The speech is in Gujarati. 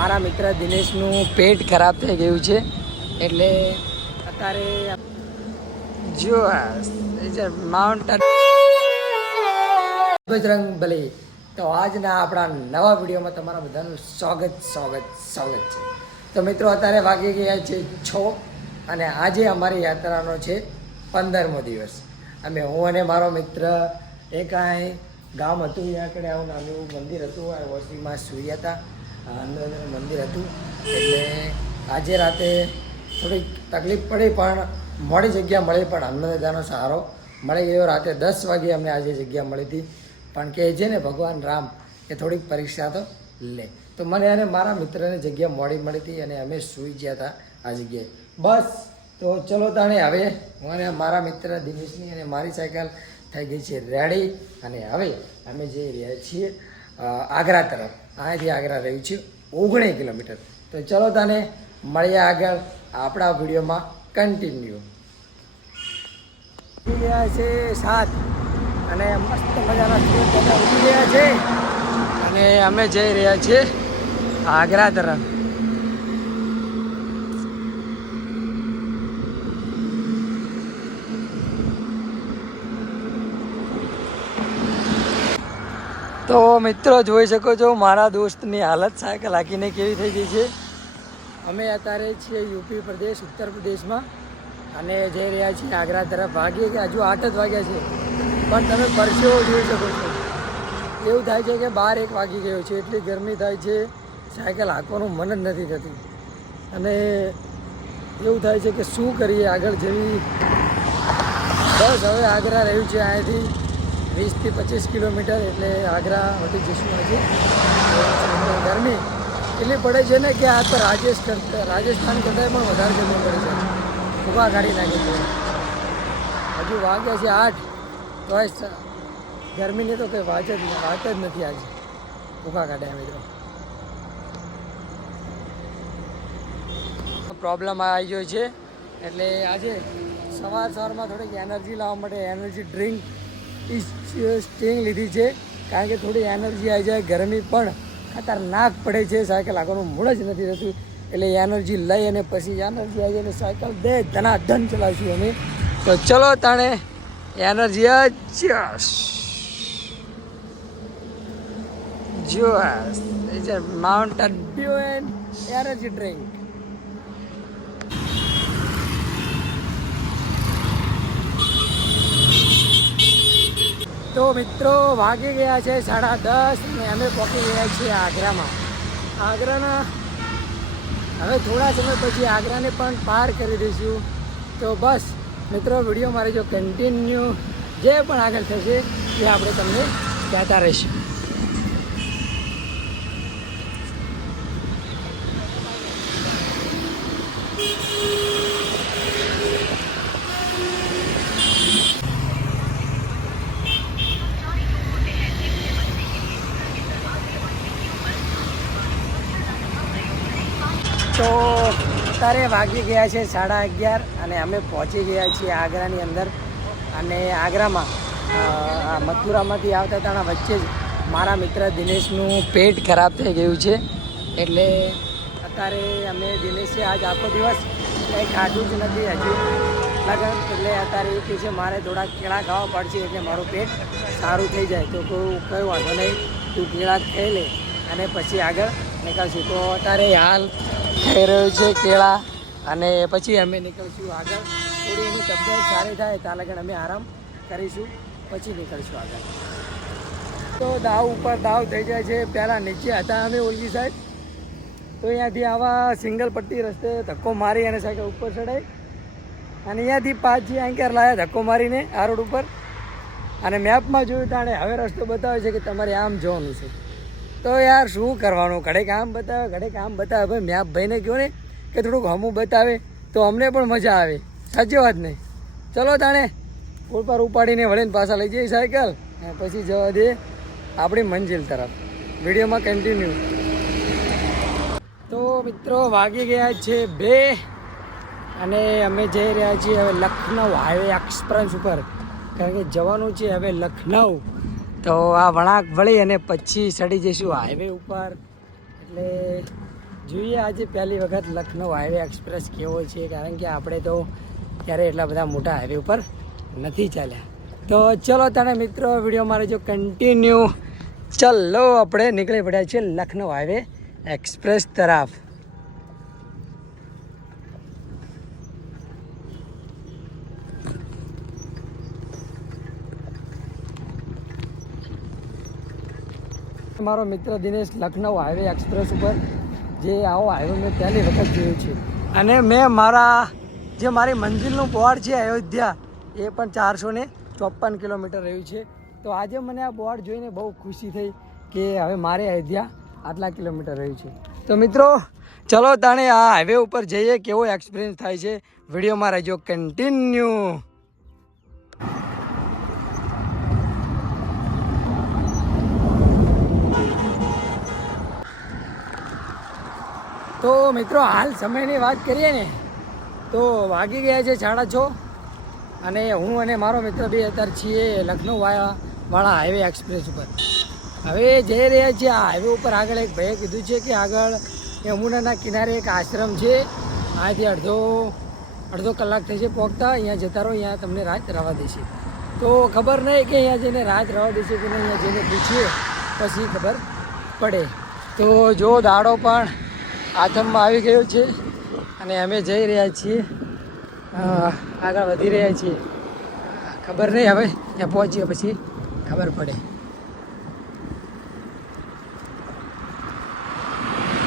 મારા મિત્ર દિનેશનું પેટ ખરાબ થઈ ગયું છે, એટલે અત્યારે જો માઉન્ટ બજરંગ બલી તો આજના આપણા નવા વિડીયોમાં તમારા બધાનું સ્વાગત સ્વાગત સ્વાગત છે. તો મિત્રો, અત્યારે વાગી ગયા છે છ અને આજે અમારી યાત્રાનો છે પંદરમો દિવસ. અમે હું અને મારો મિત્ર એ કાંઈ ગામ હતું ત્યાં કಡೆ આવું નાનું મંદિર હતું, આ વસ્તીમાં સૂર્યા હતા. અંદર મંદિર હતું. એટલે આજે રાતે થોડીક તકલીફ પડી, પણ મોડી જગ્યા મળી, પણ અન્નદાનો સહારો મળી ગયો. રાતે દસ વાગે અમને આજે જગ્યા મળી હતી. પણ કહે છે ને ભગવાન રામ કે થોડીક પરીક્ષા તો લે. તો મને અને મારા મિત્રને જગ્યા મોડી મળી હતી અને અમે સૂઈ ગયા હતા આ જગ્યાએ. બસ. તો ચલો તાણે હવે હું અને મારા મિત્ર દિનેશની અને મારી સાયકલ થઈ ગઈ છે રેડી. અને હવે અમે જઈ રહ્યા છીએ આગ્રા તરફ. અહીંયાથી આગ્રા રહ્યું છે, ઓગણીસ કિલોમીટર. તો ચલો તને મળ્યા આગળ આપણા વિડીયોમાં કન્ટિન્યુ રહ્યા છે સાત. અને મસ્ત મજાના સુરત ગયા છે. અને અમે જઈ રહ્યા છીએ આગ્રા તરફ. તો મિત્રો, જોઈ શકો છો, મારા દોસ્તની હાલત સાયકલ હાકીને કેવી થઈ ગઈ છે. અમે અત્યારે છીએ યુપી પ્રદેશ, ઉત્તર પ્રદેશમાં અને જઈ રહ્યા છીએ આગ્રા તરફ. ભાગીએ કે હજુ આઠ જ વાગ્યા છે. પણ તમે પરસેવો જોઈ શકો છો. એવું થાય છે કે બાર એક વાગી ગયો છે. એટલી ગરમી થાય છે, સાયકલ હાંકવાનું મન જ નથી થતું. અને એવું થાય છે કે શું કરીએ આગળ જેવી. બસ હવે આગ્રા રહ્યું છે અહીંયાથી વીસથી પચીસ કિલોમીટર એટલે આગ્રા વટી જઈશું આજે ગરમી એટલી પડે છે ને કે આ તો રાજેશ રાજસ્થાન કરતાં પણ વધારે ગરમી પડે છે. ઊભા કાઢી નાખી છે. હજુ વાગ્યા છે આઠ તો ગરમીની તો કંઈ વાત જ વાત જ નથી આજે. ઊભા કાઢ્યા મિત્રો પ્રોબ્લેમ આવી ગયો છે. એટલે આજે સવાર સવારમાં થોડીક એનર્જી લાવવા માટે એનર્જી ડ્રિંક સ્ટિંગ લીધી છે. કારણ કે થોડી એનર્જી આવી જાય, ગરમી પણ ખતરનાક પડે છે. સાયકલ આગળનું મૂળ જ નથી રહેતું. એટલે એનર્જી લઈ અને પછી એનર્જી આવી જાય સાયકલ બે ધનાધન ચલાવીશું અમે. તો ચલો તાણે, energy Jose a Mountain Dew and energy drink તો મિત્રો વાગી ગયા છે સાડા દસ ને અમે પહોંચી ગયા છીએ આગ્રામાં. આગ્રાના હવે થોડા સમય પછી આગ્રાને પણ પાર કરી દઈશું. તો બસ, મિત્રો, વીડિયો મારે જો કન્ટિન્યુ જે પણ આગળ થશે એ આપણે તમને કહેતા રહીશું તો અત્યારે વાગી ગયા છે સાડા અગિયાર અને અમે પહોંચી ગયા છીએ આગ્રાની અંદર. અને આગ્રામાં મથુરામાંથી આવતા તાણા વચ્ચે જ મારા મિત્ર દિનેશનું પેટ ખરાબ થઈ ગયું છે. એટલે અત્યારે અમે દિનેશે આજ આખો દિવસ કંઈ ખાધું જ નથી હજુ. લગન, એટલે અત્યારે એવું કહે છે, મારે થોડા કેળા ખાવા પડશે એટલે મારું પેટ સારું થઈ જાય. તો કોઈ કયો વાંધો નહીં, તું કેળા ખાઈ લે અને પછી આગળ નીકળશું. તો અત્યારે હાલ ખાઈ રહ્યું છે કેળા. અને પછી અમે નીકળશું આગળ. થોડી એની તબિયત સારી થાય ત્યાં લગન અમે આરામ કરીશું. પછી નીકળશું આગળ. તો દાવ ઉપર દાવ થઈ જાય છે. પહેલાં નીચે હતા અમે ઓલગી સાહેબ. તો અહીંયાથી આવા સિંગલ પટ્ટી રસ્તે ધક્કો મારી અને સાયકલ ઉપર ચડાઈ અને અહીંયાથી પાંચ જે એન્કર લાયા ધક્કો મારીને આ રોડ ઉપર. અને મેપમાં જોયું તાણે હવે રસ્તો બતાવે છે કે તમારે આમ જવાનું છે. તો યાર શું કરવાનું? ઘડે કામ બતાવે ઘડે કામ બતાવે. ભાઈ મેપ ભાઈને કહો ને કે થોડુંક હમું બતાવે, તો અમને પણ મજા આવે. સાચી વાત નહીં ચલો તાણે પુલ પર ઉપાડીને વળીને પાછા લઈ જઈએ સાયકલ. અને પછી જવા દે આપણી મંજિલ તરફ. વિડીયોમાં કન્ટિન્યુ તો મિત્રો, વાગી ગયા છે બે અને અમે જઈ રહ્યા છીએ હવે લખનઉ હાઈવે એક્સપ્રેસ ઉપર. કારણ કે જવાનું છે હવે લખનઉ. તો આ વળાંક વળી અને પછી ચડી જઈશું હાઈવે ઉપર. એટલે જોઈએ આજે પહેલી વખત લખનઉ હાઈવે એક્સપ્રેસ કેવો છે, કારણ કે આપણે તો ત્યારે એટલા બધા મોટા હાઈવે ઉપર નથી ચાલ્યા. તો ચલો તને મિત્રો વીડિયો મારે જો કન્ટિન્યુ ચલો, આપણે નીકળી પડ્યા છીએ લખનઉ હાઈવે એક્સપ્રેસ તરફ. મારો મિત્ર દિનેશ લખનઉ હાઈવે એક્સપ્રેસ ઉપર, જે આવો હાઈવે મેં પહેલી વખત જોયો છે. અને મેં મારા, જે મારી મંજિલનું બોર્ડ છે અયોધ્યા, એ પણ ચારસો ને ચોપન કિલોમીટર રહ્યું છે. તો આજે મને આ બોર્ડ જોઈને બહુ ખુશી થઈ કે હવે મારે અયોધ્યા આટલા કિલોમીટર રહ્યું છે. તો મિત્રો, ચલો તાણે આ હાઈવે ઉપર જઈએ, કેવો એક્સપિરિયન્સ થાય છે. વિડીયોમાં રહેજો. કન્ટિન્યુ તો મિત્રો, હાલ સમયની વાત કરીએ ને, તો વાગી ગયા છે સાડા છ. અને હું અને મારો મિત્ર બે અત્યારે છીએ લખનઉ વાળા વાળા હાઈવે એક્સપ્રેસ ઉપર. હવે જઈ રહ્યા છીએ આ હાઈવે ઉપર આગળ એક ભાઈએ કીધું છે કે આગળ યમુનાના કિનારે એક આશ્રમ છે. અહીંથી અડધો અડધો કલાક થશે પહોંચતા અહીંયા જતા રહો, અહીંયા તમને રાત રવા દેશે. તો ખબર નહીં કે અહીંયા જઈને રાત રવા દેશે કે નહીં, અહીંયા જઈને પૂછીએ, પછી ખબર પડે. તો જો દાડો પણ આથમમાં આવી ગયો છે અને અમે જઈ રહ્યા છીએ. આગળ વધી રહ્યા છીએ. ખબર નહીં હવે, ત્યાં પહોંચીએ પછી ખબર પડે.